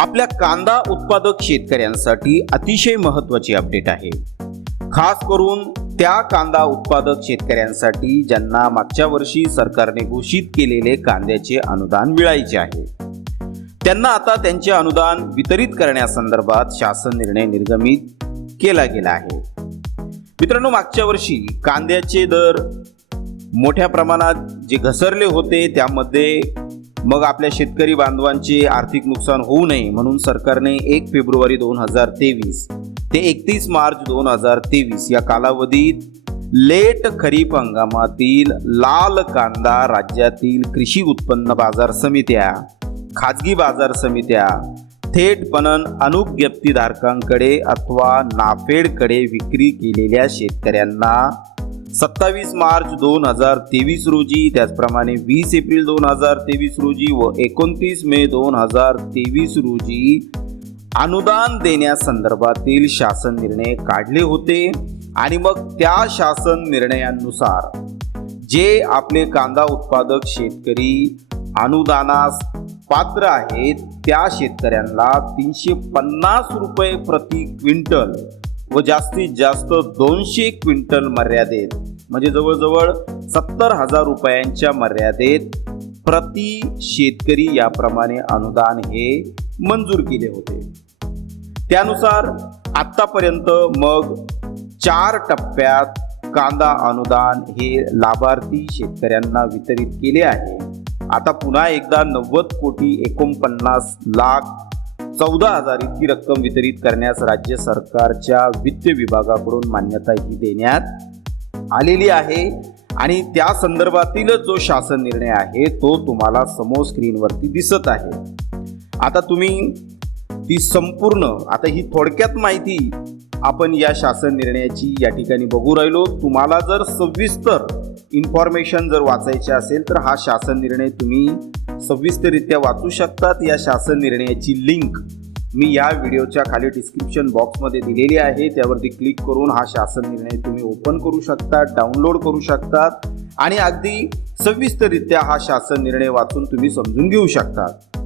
आपल्या कांदा उत्पादक शेतकऱ्यांसाठी अतिशय महत्त्वाची अपडेट आहे. खास करून त्या कांदा उत्पादक शेतकऱ्यांसाठी ज्यांना मागच्या वर्षी सरकारने घोषित केलेले कांद्याचे अनुदान मिळायचे आहे. त्यांना आता त्यांचे अनुदान वितरित करण्यासंदर्भात शासन निर्णय निर्गमित केला गेला आहे. मित्रांनो मागच्या वर्षी कांद्याचे दर मोठ्या प्रमाणात जे घसरले होते त्यामध्ये मग आपल्या शेतकरी बांधवांचे आर्थिक नुकसान होऊ नये म्हणून सरकारने एक फेब्रुवारी दोन हजार तेवीस ते एकतीस मार्च दोन हजार तेवीस या कालावधीत लेट खरीप हंगामातील लाल कांदा राज्यातील कृषी उत्पन्न बाजार समित्या खाजगी बाजार समित्या थेट पणन अनुज्ञप्तीधारकांकडे अथवा नाफेडकडे विक्री केलेल्या शेतकऱ्यांना सत्तावीस मार्च दोन हजार तेवीस रोजी त्याचप्रमाणे वीस एप्रिल दोन हजार तेवीस रोजी व एकोणतीस मे दोन हजार तेवीस रोजी अनुदान देण्यासंदर्भातील शासन निर्णय काढले होते आणि मग त्या शासन निर्णयानुसार जे आपले कांदा उत्पादक शेतकरी अनुदानास पात्र आहेत त्या शेतकऱ्यांना तीनशे पन्नास रुपये प्रति क्विंटल व जास्तीत जास्त दोनशे क्विंटल मर्यादेत म्हणजे जवळजवळ सत्तर हजार रुपयांच्या मर्यादेत प्रति शेतकरी याप्रमाणे अनुदान हे मंजूर केले होते. त्यानुसार आत्तापर्यंत मग चार टप्प्यात कांदा अनुदान हे लाभार्थी शेतकऱ्यांना वितरित केले आहे. आता पुन्हा एकदा नव्वद कोटी एकोणपन्नास लाख चौदा हजार इतकी रक्कम वितरित करण्यास राज्य सरकारच्या वित्त विभागाकडून मान्यता ही देण्यात आलेली आहे. आणि त्या संदर्भातील जो शासन निर्णय आहे तो तुम्हाला समोर स्क्रीनवरती दिसत आहे. आता तुम्ही ती संपूर्ण आता ही थोडक्यात माहिती आपण या शासन निर्णयाची या ठिकाणी बघू राहिलो. तुम्हाला जर सविस्तर इन्फॉर्मेशन जर वाचायचे असेल तर हा शासन निर्णय तुम्ही सविस्तररित्या वाचू शकतात. या शासन निर्णयाची लिंक मी या व्हिडिओच्या खाली डिस्क्रिप्शन बॉक्समध्ये दिलेली आहे. त्यावरती क्लिक करून हा शासन निर्णय तुम्ही ओपन करू शकता डाउनलोड करू शकतात आणि अगदी सविस्तररित्या हा शासन निर्णय वाचून तुम्ही समजून घेऊ शकतात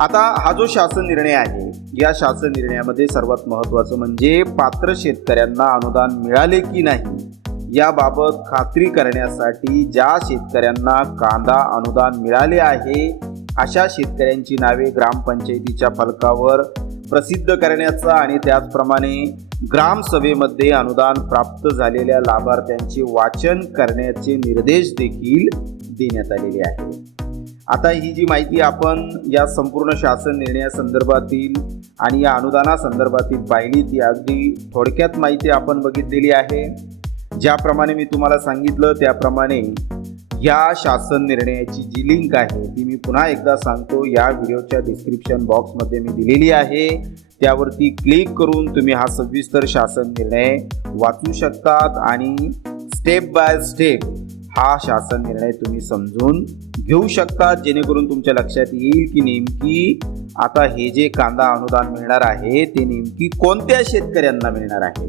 आता हा जो शासन निर्णय आहे या शासन निर्णयामध्ये सर्वात महत्त्वाचं म्हणजे पात्र शेतकऱ्यांना अनुदान मिळाले की नाही याबाबत खात्री करण्यासाठी ज्या शेतकऱ्यांना कांदा अनुदान मिळाले आहे अशा शेतकऱ्यांची नावे ग्रामपंचायतीच्या फलकावर प्रसिद्ध करण्याचा आणि त्याचप्रमाणे ग्रामसभेमध्ये अनुदान प्राप्त झालेल्या लाभार्थ्यांचे वाचन करण्याचे निर्देश देखील देण्यात आलेले आहे आता ही जी माहिती आपण या संपूर्ण शासन निर्णयासंदर्भातील आणि या अनुदानासंदर्भातील पाहिली ती अगदी थोडक्यात माहिती आपण बघितलेली आहे. ज्याप्रमाणे मी तुम्हाला सांगितलं त्याप्रमाणे या शासन निर्णयाची जी लिंक आहे ती मी पुन्हा एकदा सांगतो. या व्हिडिओच्या डिस्क्रिप्शन बॉक्समध्ये मी दिलेली आहे. त्यावरती क्लिक करून तुम्ही हा सविस्तर शासन निर्णय वाचू शकतात आणि स्टेप बाय स्टेप हा शासन निर्णय तुम्ही समजून घेऊ शकता जेणेकरून तुमच्या लक्षात येईल की नेमकी आता हे जे कांदा अनुदान मिळणार आहे ते नेमकी कोणत्या शेतकऱ्यांना मिळणार आहे?